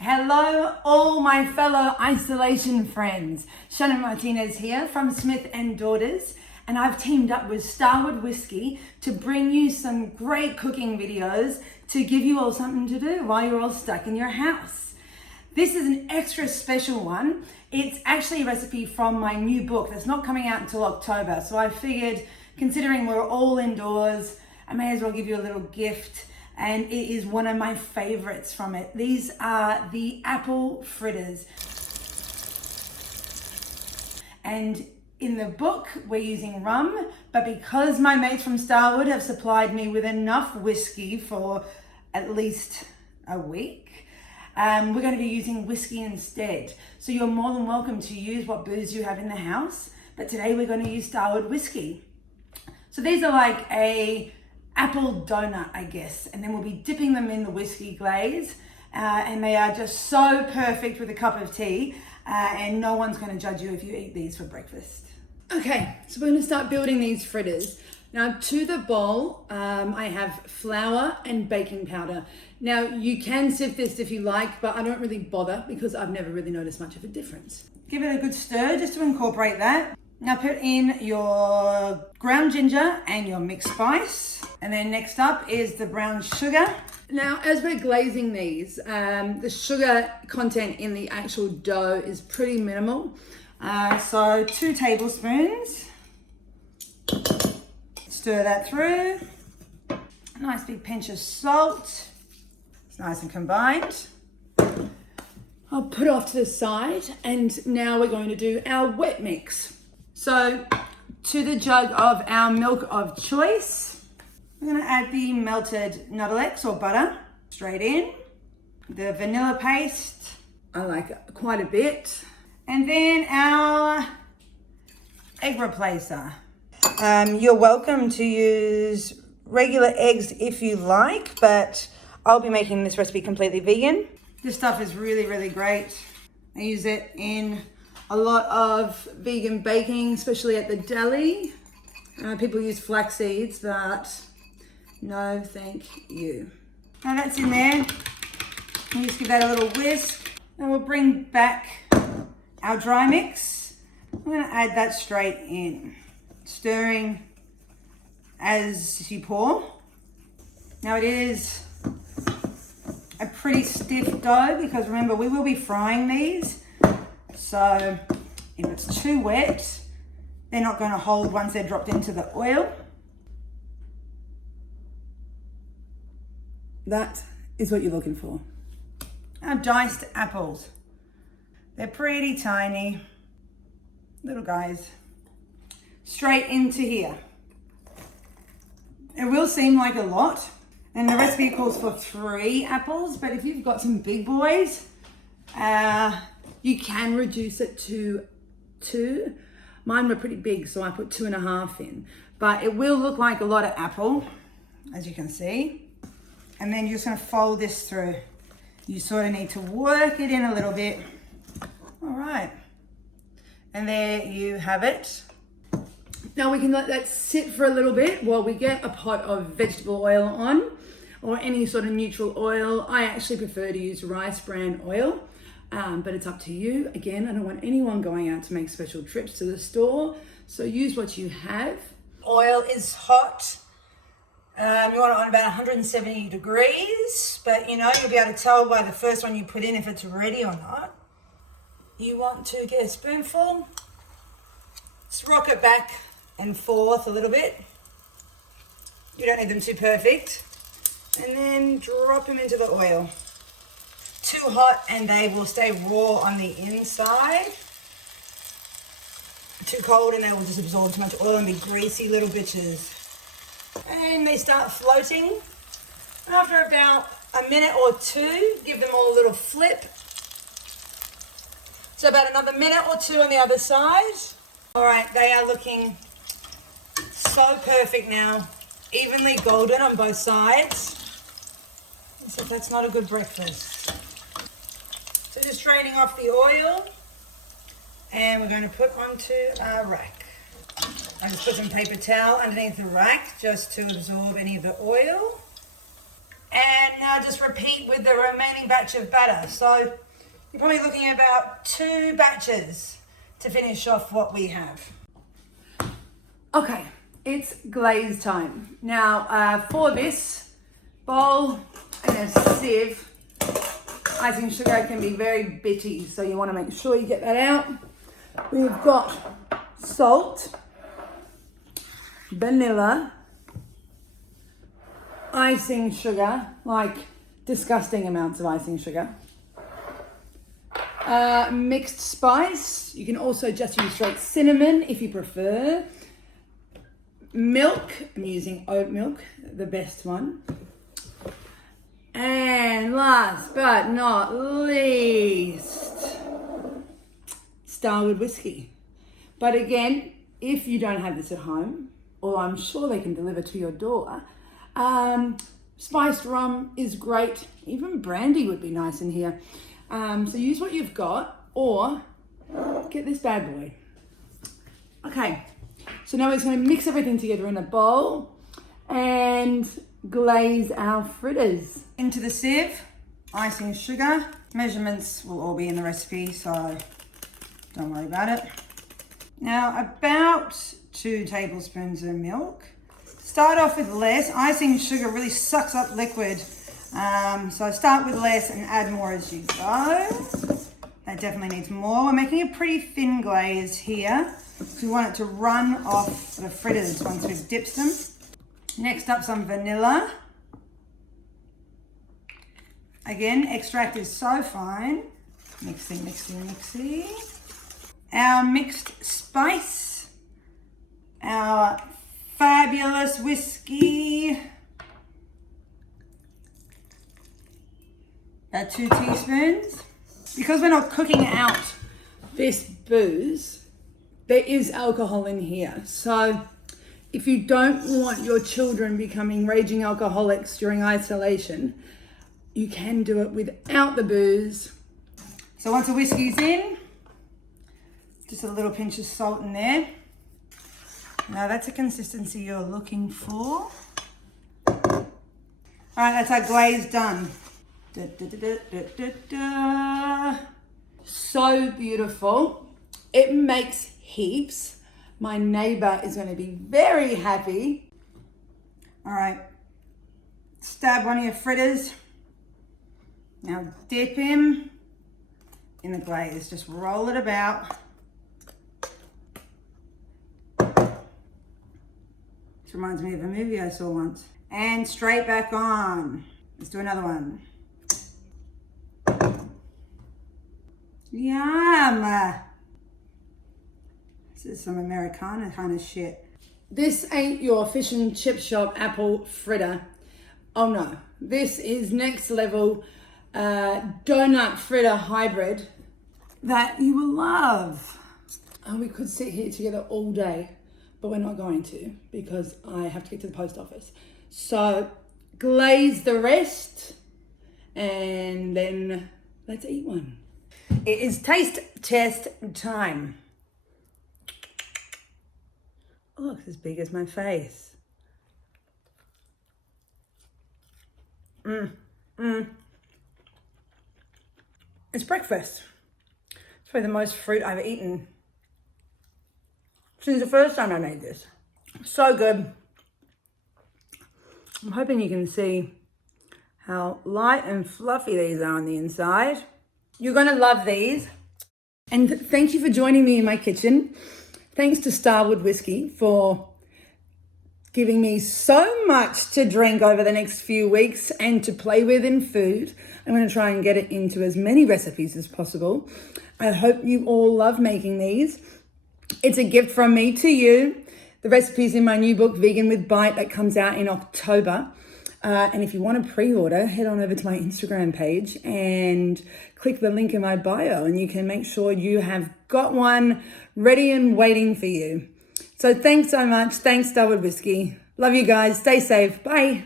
Hello, all my fellow isolation friends. Shannon Martinez here from Smith & Daughters, and I've teamed up with Starward Whisky to bring you some great cooking videos to give you all something to do while you're all stuck in your house. This is an extra special one. It's actually a recipe from my new book that's not coming out until October, so I figured, considering we're all indoors, I may as well give you a little gift. And it is one of my favorites from it. These are the apple fritters. And in the book, we're using rum, but because my mates from Starwood have supplied me with enough whiskey for at least a week, we're going to be using whiskey instead. So you're more than welcome to use what booze you have in the house, but today we're going to use Starward whiskey. So these are like a apple donut, I guess, and then we'll be dipping them in the whiskey glaze, and they are just so perfect with a cup of tea, and no one's going to judge you if you eat these for breakfast. Okay, so we're going to start building these fritters. Now to the bowl, I have flour and baking powder. Now you can sift this if you like, but I don't really bother because I've never really noticed much of a difference. Give it a good stir just to incorporate that. Now put in your ground ginger and your mixed spice. And then next up is the brown sugar. Now, as we're glazing these, the sugar content in the actual dough is pretty minimal. So 2 tablespoons. Stir that through. A nice big pinch of salt. It's nice and combined. I'll put off to the side, and now we're going to do our wet mix. So to the jug of our milk of choice, we're going to add the melted Nuttelex or butter straight in, the vanilla paste, I like quite a bit, and then our egg replacer. You're welcome to use regular eggs if you like, but I'll be making this recipe completely vegan. This stuff is really, really great. I use it in a lot of vegan baking, especially at the deli. People use flax seeds, but no thank you. Now that's in there. You just give that a little whisk. And we'll bring back our dry mix. I'm gonna add that straight in, stirring as you pour. Now it is a pretty stiff dough because remember, we will be frying these. So if it's too wet, they're not going to hold once they're dropped into the oil. That is what you're looking for. Our diced apples. They're pretty tiny, little guys. Straight into here. It will seem like a lot, and the recipe calls for 3 apples, but if you've got some big boys, you can reduce it to 2. Mine were pretty big, so I put 2.5 in. But it will look like a lot of apple, as you can see. And then you're just gonna fold this through. You sort of need to work it in a little bit. All right. And there you have it. Now we can let that sit for a little bit while we get a pot of vegetable oil on, or any sort of neutral oil. I actually prefer to use rice bran oil. But it's up to you. Again, I don't want anyone going out to make special trips to the store, so use what you have. Oil is hot. You want it on about 170 degrees, but you know, you'll be able to tell by the first one you put in if it's ready or not. You want to get a spoonful, just rock it back and forth a little bit. You don't need them too perfect. And then drop them into the oil. Too hot and they will stay raw on the inside. Too cold and they will just absorb too much oil and be greasy little bitches. And they start floating. After about a minute or 2, give them all a little flip. So about another minute or 2 on the other side. All right, they are looking so perfect now. Evenly golden on both sides. So that's not a good breakfast. So just draining off the oil, and we're going to put onto our rack. I just put some paper towel underneath the rack just to absorb any of the oil. And now just repeat with the remaining batch of batter. So you're probably looking at about 2 batches to finish off what we have. Okay, it's glaze time. Now for this bowl and a sieve, icing sugar can be very bitty, so you want to make sure you get that out. We've got salt, vanilla, icing sugar, like disgusting amounts of icing sugar, mixed spice. You can also just use straight cinnamon if you prefer. Milk, I'm using oat milk, the best one. And last but not least, Starward whiskey. But again, if you don't have this at home, or I'm sure they can deliver to your door, spiced rum is great. Even brandy would be nice in here. So use what you've got, or get this bad boy. Okay, so now we're just going to mix everything together in a bowl and glaze our fritters. Into the sieve, icing sugar. Measurements will all be in the recipe, so don't worry about it. Now about 2 tablespoons of milk. Start off with less. Icing sugar really sucks up liquid. So start with less and add more as you go. That definitely needs more. We're making a pretty thin glaze here. So we want it to run off the fritters once we've dipped them. Next up, some vanilla. Again, extract is so fine. Mixing, mixing, mixing. Our mixed spice. Our fabulous whiskey. About 2 teaspoons. Because we're not cooking out this booze, there is alcohol in here. So if you don't want your children becoming raging alcoholics during isolation, you can do it without the booze. So once the whiskey's in, just a little pinch of salt in there. Now that's the consistency you're looking for. All right, that's our glaze done. Da, da, da, da, da, da. So beautiful. It makes heaps. My neighbor is going to be very happy. All right, stab one of your fritters. Now dip him in the glaze. Just roll it about. This reminds me of a movie I saw once. And straight back on. Let's do another one. Yum! This is some Americana kind of shit. This ain't your fish and chip shop apple fritter. Oh no, this is next level donut fritter hybrid that you will love. And we could sit here together all day, but we're not going to because I have to get to the post office. So glaze the rest and then let's eat one. It is taste test time. Oh, it's as big as my face. It's breakfast. It's probably the most fruit I've eaten since the first time I made this. So good. I'm hoping you can see how light and fluffy these are on the inside. You're gonna love these. And thank you for joining me in my kitchen. Thanks to Starward Whiskey for giving me so much to drink over the next few weeks and to play with in food. I'm going to try and get it into as many recipes as possible. I hope you all love making these. It's a gift from me to you. The recipe's in my new book, Vegan with Bite, that comes out in October. And if you want to pre-order, head on over to my Instagram page and click the link in my bio and you can make sure you have got one ready and waiting for you. So thanks so much. Thanks, Starward Whiskey. Love you guys. Stay safe. Bye.